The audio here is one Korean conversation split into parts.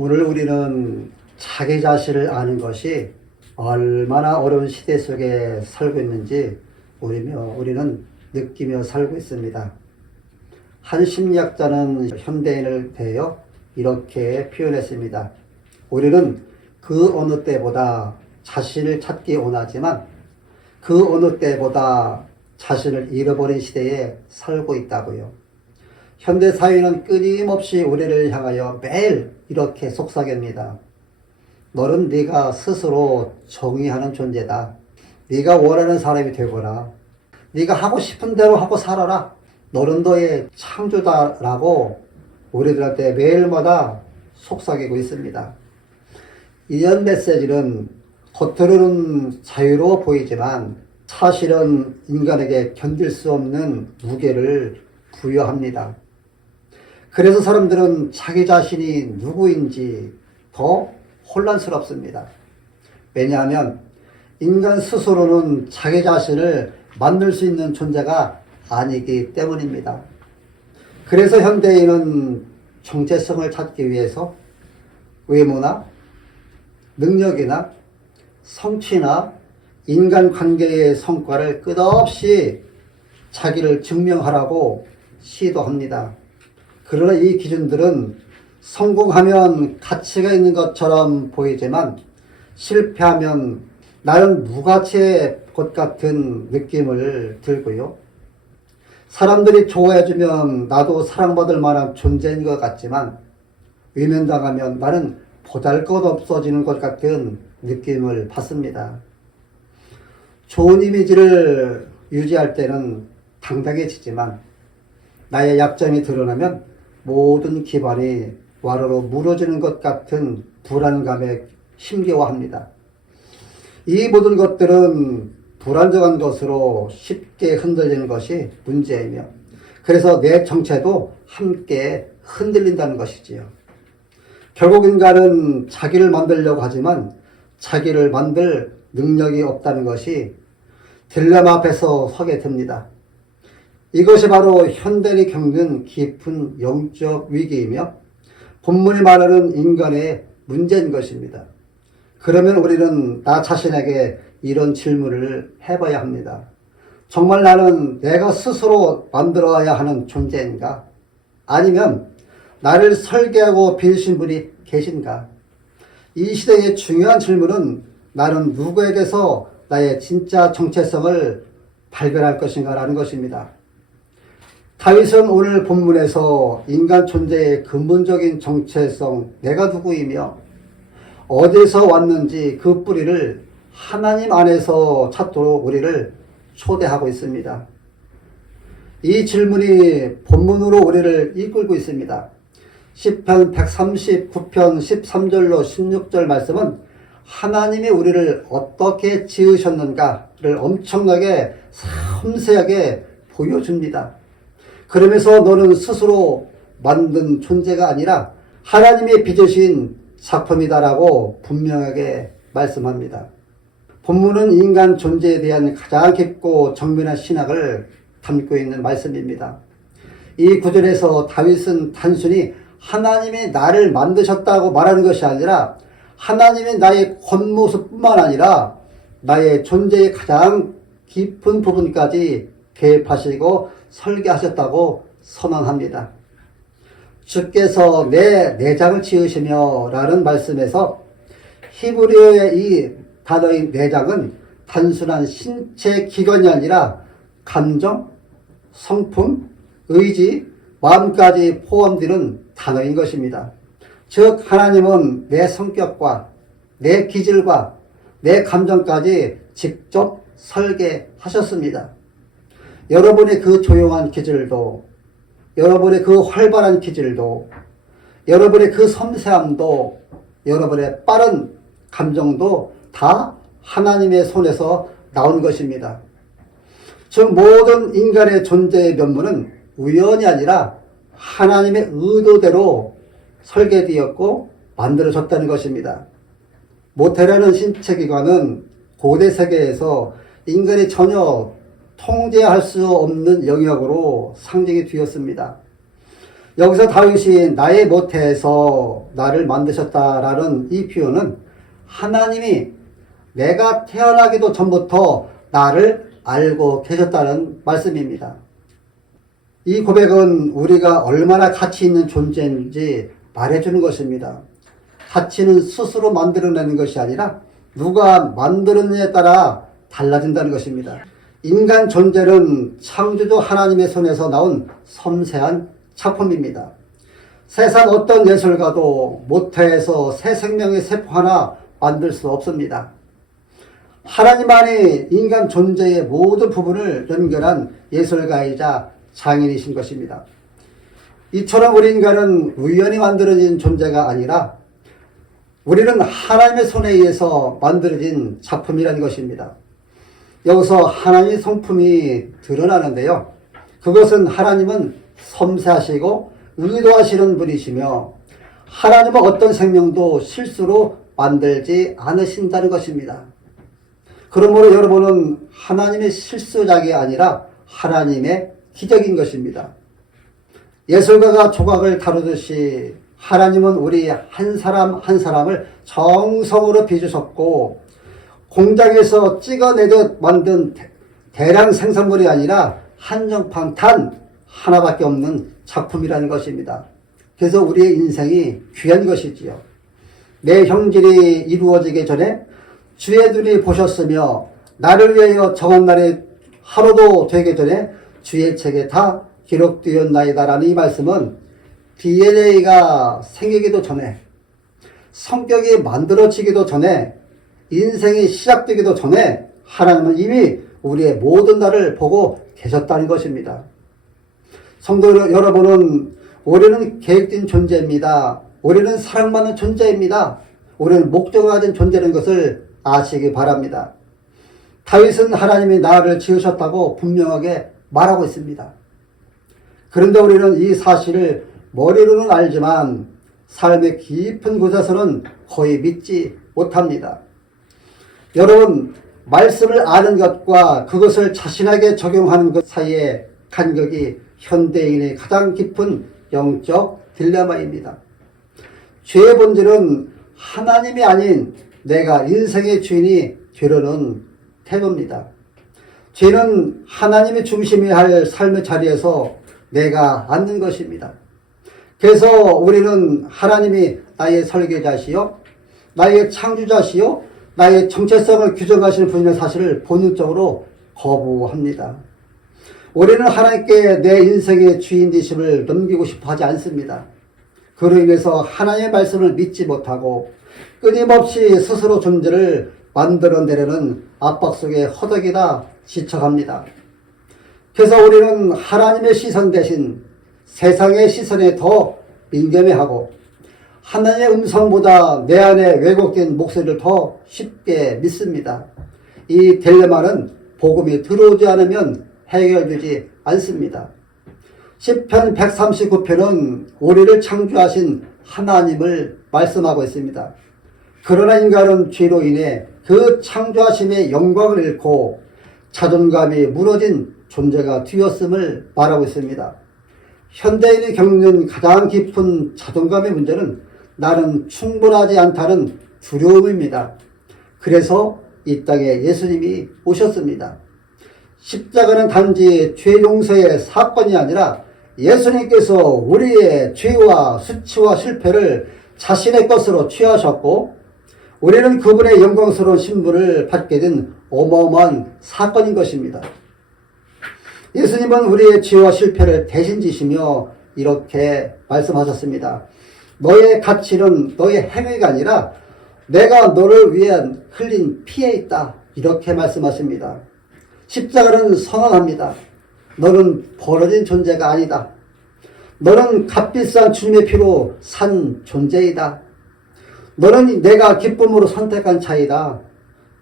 오늘 우리는 자기 자신을 아는 것이 얼마나 어려운 시대 속에 살고 있는지 우리는 느끼며 살고 있습니다. 한 심리학자는 현대인을 대하여 이렇게 표현했습니다. 우리는 그 어느 때보다 자신을 찾기 원하지만 그 어느 때보다 자신을 잃어버린 시대에 살고 있다고요. 현대 사회는 끊임없이 우리를 향하여 매일 이렇게 속삭입니다. 너는 네가 스스로 정의하는 존재다. 네가 원하는 사람이 되거라. 네가 하고 싶은 대로 하고 살아라. 너는 너의 창조다라고 우리들한테 매일마다 속삭이고 있습니다. 이런 메시지는 겉으로는 자유로워 보이지만 사실은 인간에게 견딜 수 없는 무게를 부여합니다. 그래서 사람들은 자기 자신이 누구인지 더 혼란스럽습니다. 왜냐하면 인간 스스로는 자기 자신을 만들 수 있는 존재가 아니기 때문입니다. 그래서 현대인은 정체성을 찾기 위해서 외모나 능력이나 성취나 인간관계의 성과를 끝없이 자기를 증명하라고 시도합니다. 그러나 이 기준들은 성공하면 가치가 있는 것처럼 보이지만 실패하면 나는 무가치의 것 같은 느낌을 들고요. 사람들이 좋아해주면 나도 사랑받을 만한 존재인 것 같지만 외면당하면 나는 보잘것없어지는 것 같은 느낌을 받습니다. 좋은 이미지를 유지할 때는 당당해지지만 나의 약점이 드러나면 모든 기반이 와르르 무너지는 것 같은 불안감에 힘겨워합니다. 이 모든 것들은 불안정한 것으로 쉽게 흔들리는 것이 문제이며 그래서 내 정체도 함께 흔들린다는 것이지요. 결국 인간은 자기를 만들려고 하지만 자기를 만들 능력이 없다는 것이 딜레마 앞에서 서게 됩니다. 이것이 바로 현대인이 겪는 깊은 영적 위기이며 본문이 말하는 인간의 문제인 것입니다. 그러면 우리는 나 자신에게 이런 질문을 해봐야 합니다. 정말 나는 내가 스스로 만들어야 하는 존재인가? 아니면 나를 설계하고 빚으신 분이 계신가? 이 시대의 중요한 질문은 나는 누구에게서 나의 진짜 정체성을 발견할 것인가 라는 것입니다. 다윗은 오늘 본문에서 인간 존재의 근본적인 정체성, 내가 누구이며 어디서 왔는지 그 뿌리를 하나님 안에서 찾도록 우리를 초대하고 있습니다. 이 질문이 본문으로 우리를 이끌고 있습니다. 시편 139편 13절로 16절 말씀은 하나님이 우리를 어떻게 지으셨는가를 엄청나게 섬세하게 보여줍니다. 그러면서 너는 스스로 만든 존재가 아니라 하나님의 빚으신 작품이다라고 분명하게 말씀합니다. 본문은 인간 존재에 대한 가장 깊고 정밀한 신학을 담고 있는 말씀입니다. 이 구절에서 다윗은 단순히 하나님이 나를 만드셨다고 말하는 것이 아니라 하나님이 나의 겉모습뿐만 아니라 나의 존재의 가장 깊은 부분까지 개입하시고 설계하셨다고 선언합니다. 주께서 내 내장을 지으시며 라는 말씀에서 히브리어의 이 단어의 내장은 단순한 신체 기관이 아니라 감정, 성품, 의지, 마음까지 포함되는 단어인 것입니다. 즉 하나님은 내 성격과 내 기질과 내 감정까지 직접 설계하셨습니다. 여러분의 그 조용한 기질도, 여러분의 그 활발한 기질도, 여러분의 그 섬세함도, 여러분의 빠른 감정도 다 하나님의 손에서 나온 것입니다. 즉 모든 인간의 존재의 면모는 우연이 아니라 하나님의 의도대로 설계되었고 만들어졌다는 것입니다. 모태라는 신체기관은 고대 세계에서 인간이 전혀 통제할 수 없는 영역으로 상징이 되었습니다. 여기서 다윗이 나의 모태에서 나를 만드셨다라는 이 표현은 하나님이 내가 태어나기도 전부터 나를 알고 계셨다는 말씀입니다. 이 고백은 우리가 얼마나 가치 있는 존재인지 말해주는 것입니다. 가치는 스스로 만들어내는 것이 아니라 누가 만들었느냐에 따라 달라진다는 것입니다. 인간 존재는 창조주 하나님의 손에서 나온 섬세한 작품입니다. 세상 어떤 예술가도 모태에서 새 생명의 세포 하나 만들 수 없습니다. 하나님만이 인간 존재의 모든 부분을 연결한 예술가이자 장인이신 것입니다. 이처럼 우리 인간은 우연히 만들어진 존재가 아니라 우리는 하나님의 손에 의해서 만들어진 작품이라는 것입니다. 여기서 하나님의 성품이 드러나는데요. 그것은 하나님은 섬세하시고 의도하시는 분이시며 하나님은 어떤 생명도 실수로 만들지 않으신다는 것입니다. 그러므로 여러분은 하나님의 실수작이 아니라 하나님의 기적인 것입니다. 예술가가 조각을 다루듯이 하나님은 우리 한 사람 한 사람을 정성으로 빚으셨고 공장에서 찍어내듯 만든 대량 생산물이 아니라 한정판 단 하나밖에 없는 작품이라는 것입니다. 그래서 우리의 인생이 귀한 것이지요. 내 형질이 이루어지기 전에 주의 눈이 보셨으며 나를 위하여 정한 날이 하루도 되기 전에 주의 책에 다 기록되었나이다라는 이 말씀은 DNA가 생기기도 전에 성격이 만들어지기도 전에 인생이 시작되기도 전에 하나님은 이미 우리의 모든 날을 보고 계셨다는 것입니다. 성도 여러분은 우리는 계획된 존재입니다. 우리는 사랑받는 존재입니다. 우리는 목적을 가진 존재라는 것을 아시기 바랍니다. 다윗은 하나님이 나를 지으셨다고 분명하게 말하고 있습니다. 그런데 우리는 이 사실을 머리로는 알지만 삶의 깊은 곳에서는 거의 믿지 못합니다. 여러분, 말씀을 아는 것과 그것을 자신에게 적용하는 것 사이의 간격이 현대인의 가장 깊은 영적 딜레마입니다. 죄의 본질은 하나님이 아닌 내가 인생의 주인이 되려는 태도입니다. 죄는 하나님의 중심이 할 삶의 자리에서 내가 앉는 것입니다. 그래서 우리는 하나님이 나의 설계자시요 나의 창조자시요 나의 정체성을 규정하시는 분의 사실을 본능적으로 거부합니다. 우리는 하나님께 내 인생의 주인 되심을 넘기고 싶어 하지 않습니다. 그로 인해서 하나님의 말씀을 믿지 못하고 끊임없이 스스로 존재를 만들어내려는 압박 속에 허덕이다 지쳐갑니다. 그래서 우리는 하나님의 시선 대신 세상의 시선에 더 민감해하고 하나님의 음성보다 내 안에 왜곡된 목소리를 더 쉽게 믿습니다. 이 딜레마는 복음이 들어오지 않으면 해결되지 않습니다. 시편 139편은 우리를 창조하신 하나님을 말씀하고 있습니다. 그러나 인간은 죄로 인해 그 창조하심의 영광을 잃고 자존감이 무너진 존재가 되었음을 말하고 있습니다. 현대인이 겪는 가장 깊은 자존감의 문제는 나는 충분하지 않다는 두려움입니다. 그래서 이 땅에 예수님이 오셨습니다. 십자가는 단지 죄 용서의 사건이 아니라 예수님께서 우리의 죄와 수치와 실패를 자신의 것으로 취하셨고 우리는 그분의 영광스러운 신분을 받게 된 어마어마한 사건인 것입니다. 예수님은 우리의 죄와 실패를 대신 지시며 이렇게 말씀하셨습니다. 너의 가치는 너의 행위가 아니라 내가 너를 위한 흘린 피에 있다. 이렇게 말씀하십니다. 십자가는 선언합니다. 너는 버려진 존재가 아니다. 너는 값비싼 주님의 피로 산 존재이다. 너는 내가 기쁨으로 선택한 자이다.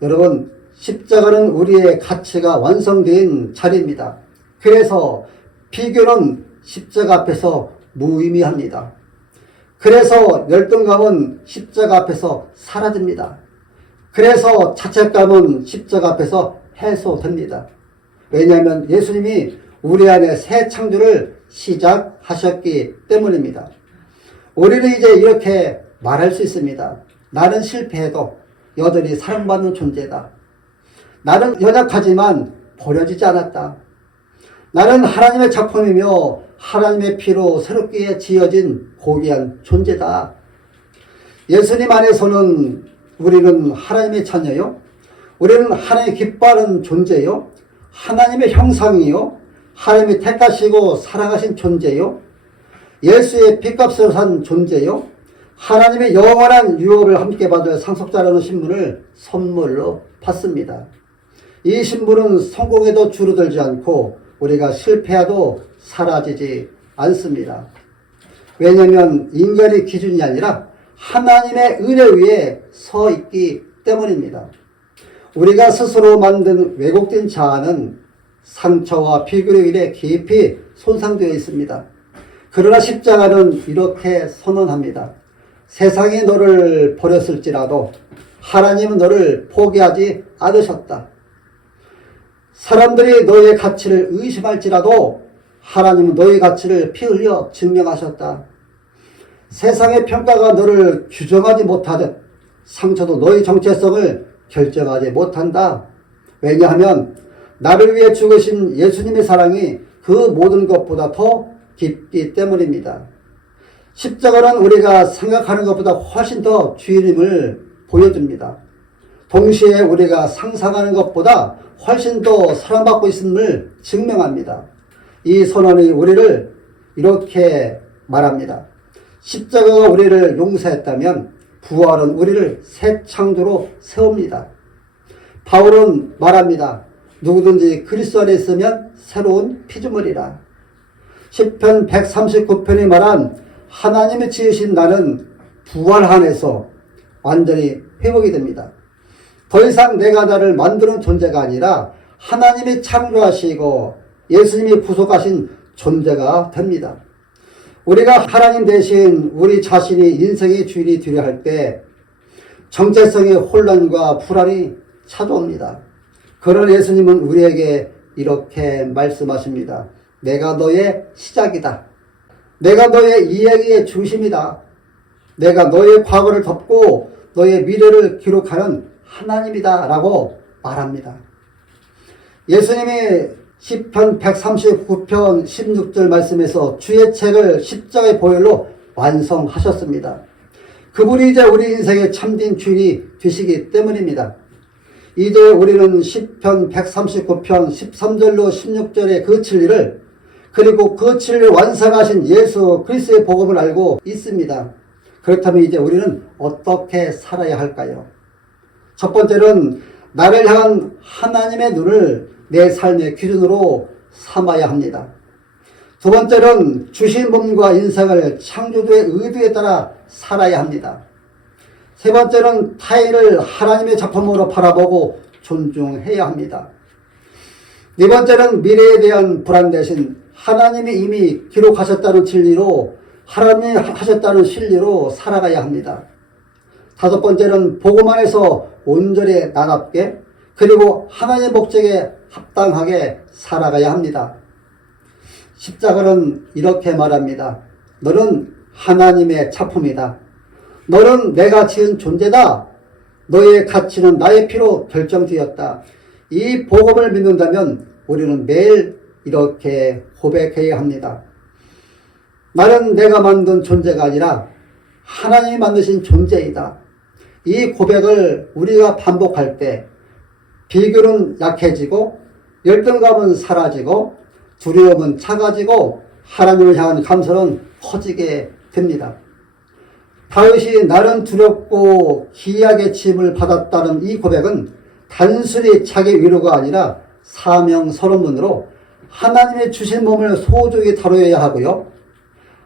여러분, 십자가는 우리의 가치가 완성된 자리입니다. 그래서 비교는 십자가 앞에서 무의미합니다. 그래서 열등감은 십자가 앞에서 사라집니다. 그래서 자책감은 십자가 앞에서 해소됩니다. 왜냐하면 예수님이 우리 안에 새 창조를 시작하셨기 때문입니다. 우리는 이제 이렇게 말할 수 있습니다. 나는 실패해도 여전히 사랑받는 존재다. 나는 연약하지만 버려지지 않았다. 나는 하나님의 작품이며 하나님의 피로 새롭게 지어진 고귀한 존재다. 예수님 안에서는 우리는 하나님의 자녀요. 우리는 하나님의 기뻐하는 존재요. 하나님의 형상이요. 하나님이 택하시고 사랑하신 존재요. 예수의 핏값으로 산 존재요. 하나님의 영원한 유업을 함께 받을 상속자라는 신분을 선물로 받습니다. 이 신분은 성공에도 줄어들지 않고 우리가 실패해도 사라지지 않습니다. 왜냐하면 인간의 기준이 아니라 하나님의 은혜 위에 서 있기 때문입니다. 우리가 스스로 만든 왜곡된 자아는 상처와 비교로 인해 깊이 손상되어 있습니다. 그러나 십자가는 이렇게 선언합니다. 세상이 너를 버렸을지라도 하나님은 너를 포기하지 않으셨다. 사람들이 너의 가치를 의심할지라도 하나님은 너의 가치를 피 흘려 증명하셨다. 세상의 평가가 너를 규정하지 못하듯 상처도 너의 정체성을 결정하지 못한다. 왜냐하면 나를 위해 죽으신 예수님의 사랑이 그 모든 것보다 더 깊기 때문입니다. 십자가는 우리가 생각하는 것보다 훨씬 더 주님을 보여줍니다. 동시에 우리가 상상하는 것보다 훨씬 더 사랑받고 있음을 증명합니다. 이 선언이 우리를 이렇게 말합니다. 십자가가 우리를 용서했다면 부활은 우리를 새 창조로 세웁니다. 바울은 말합니다. 누구든지 그리스도 안에 있으면 새로운 피조물이라. 시편 139편이 말한 하나님이 지으신 나는 부활 안에서 완전히 회복이 됩니다. 더 이상 내가 나를 만드는 존재가 아니라 하나님이 창조하시고 예수님이 구속하신 존재가 됩니다. 우리가 하나님 대신 우리 자신이 인생의 주인이 되려 할 때 정체성의 혼란과 불안이 찾아옵니다. 그러나 예수님은 우리에게 이렇게 말씀하십니다. 내가 너의 시작이다. 내가 너의 이야기의 중심이다. 내가 너의 과거를 덮고 너의 미래를 기록하는 하나님이다 라고 말합니다. 예수님이 시편 139편 16절 말씀에서 주의 책을 십자가의 보혈로 완성하셨습니다. 그분이 이제 우리 인생의 참된 주인이 되시기 때문입니다. 이제 우리는 시편 139편 13절로 16절의 그 진리를 그리고 그 진리를 완성하신 예수 그리스도의 복음을 알고 있습니다. 그렇다면 이제 우리는 어떻게 살아야 할까요? 첫 번째는 나를 향한 하나님의 눈을 내 삶의 기준으로 삼아야 합니다. 두 번째는 주신 몸과 인생을 창조주의 의도에 따라 살아야 합니다. 세 번째는 타인을 하나님의 작품으로 바라보고 존중해야 합니다. 네 번째는 미래에 대한 불안 대신 하나님이 이미 기록하셨다는 진리로 하나님이 하셨다는 진리로 살아가야 합니다. 다섯 번째는 복음 안에서 온전히 나답게 그리고 하나님의 목적에 합당하게 살아가야 합니다. 십자가는 이렇게 말합니다. 너는 하나님의 작품이다. 너는 내가 지은 존재다. 너의 가치는 나의 피로 결정되었다. 이 복음을 믿는다면 우리는 매일 이렇게 고백해야 합니다. 나는 내가 만든 존재가 아니라 하나님이 만드신 존재이다. 이 고백을 우리가 반복할 때 비교는 약해지고 열등감은 사라지고 두려움은 작아지고 하나님을 향한 감사는 커지게 됩니다. 다윗이 나는 두렵고 기이하게 짐을 받았다는 이 고백은 단순히 자기 위로가 아니라 사명 선언문으로 하나님의 주신 몸을 소중히 다뤄야 하고요.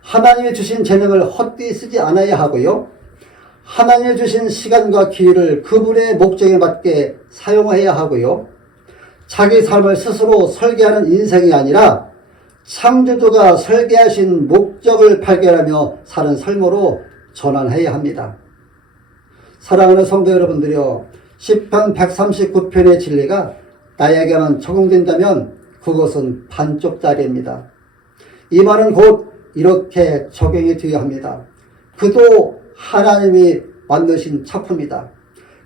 하나님의 주신 재능을 헛되이 쓰지 않아야 하고요. 하나님의 주신 시간과 기회를 그분의 목적에 맞게 사용해야 하고요. 자기 삶을 스스로 설계하는 인생이 아니라 창조주가 설계하신 목적을 발견하며 사는 삶으로 전환해야 합니다. 사랑하는 성도 여러분들이요, 시편 139편의 진리가 나에게만 적용된다면 그것은 반쪽짜리입니다. 이 말은 곧 이렇게 적용이 되어야 합니다. 그도 하나님이 만드신 작품이다.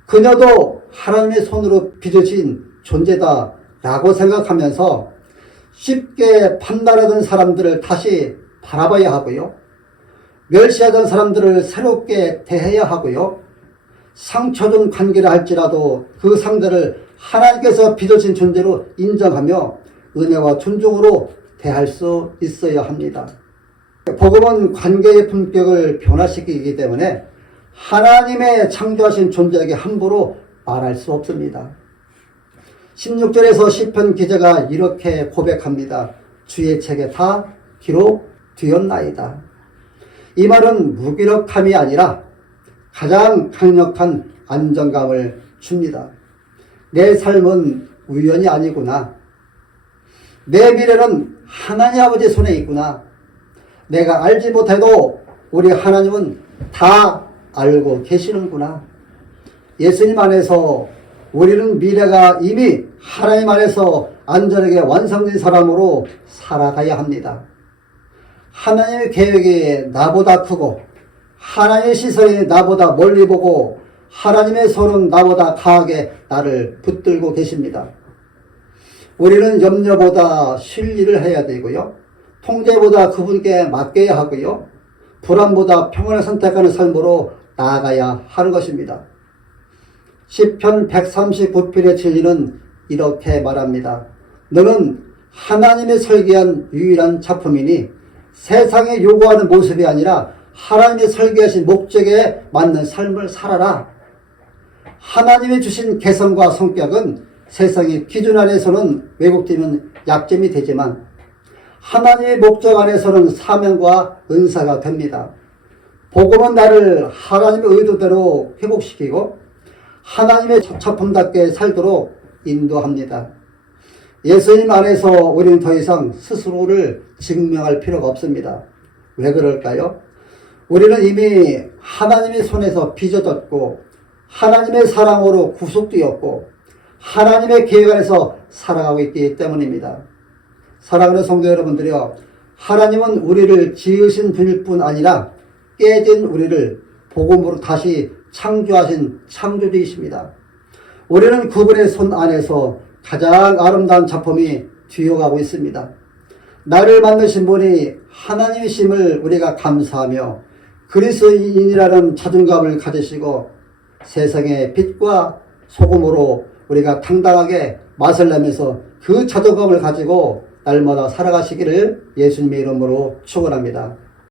그녀도 하나님의 손으로 빚어진 존재다 라고 생각하면서 쉽게 판단하던 사람들을 다시 바라봐야 하고요. 멸시하던 사람들을 새롭게 대해야 하고요. 상처 준 관계를 할지라도 그 상대를 하나님께서 빚어진 존재로 인정하며 은혜와 존중으로 대할 수 있어야 합니다. 복음은 관계의 품격을 변화시키기 때문에 하나님의 창조하신 존재에게 함부로 말할 수 없습니다. 16절에서 시편 기자가 이렇게 고백합니다. 주의 책에 다 기록되었나이다. 이 말은 무기력함이 아니라 가장 강력한 안정감을 줍니다. 내 삶은 우연이 아니구나. 내 미래는 하나님 아버지 손에 있구나. 내가 알지 못해도 우리 하나님은 다 알고 계시는구나. 예수님 안에서 우리는 미래가 이미 하나님 안에서 안전하게 완성된 사람으로 살아가야 합니다. 하나님의 계획이 나보다 크고 하나님의 시선이 나보다 멀리 보고 하나님의 손은 나보다 강하게 나를 붙들고 계십니다. 우리는 염려보다 신리를 해야 되고요. 통제보다 그분께 맡겨야 하고요. 불안보다 평안을 선택하는 삶으로 나아가야 하는 것입니다. 시편 139편의 진리는 이렇게 말합니다. 너는 하나님의 설계한 유일한 작품이니 세상에 요구하는 모습이 아니라 하나님의 설계하신 목적에 맞는 삶을 살아라. 하나님이 주신 개성과 성격은 세상의 기준 안에서는 왜곡되면 약점이 되지만 하나님의 목적 안에서는 사명과 은사가 됩니다. 복음은 나를 하나님의 의도대로 회복시키고 하나님의 작품답게 살도록 인도합니다. 예수님 안에서 우리는 더 이상 스스로를 증명할 필요가 없습니다. 왜 그럴까요? 우리는 이미 하나님의 손에서 빚어졌고 하나님의 사랑으로 구속되었고 하나님의 계획 안에서 살아가고 있기 때문입니다. 사랑하는 성도 여러분들이요, 하나님은 우리를 지으신 분일 뿐 아니라 깨진 우리를 복음으로 다시 창조하신 창조주이십니다. 우리는 그분의 손 안에서 가장 아름다운 작품이 되어가고 있습니다. 나를 만드신 분이 하나님이심을 우리가 감사하며 그리스도인이라는 자존감을 가지시고 세상의 빛과 소금으로 우리가 당당하게 맛을 내면서 그 자존감을 가지고 날마다 살아가시기를 예수님의 이름으로 축원합니다.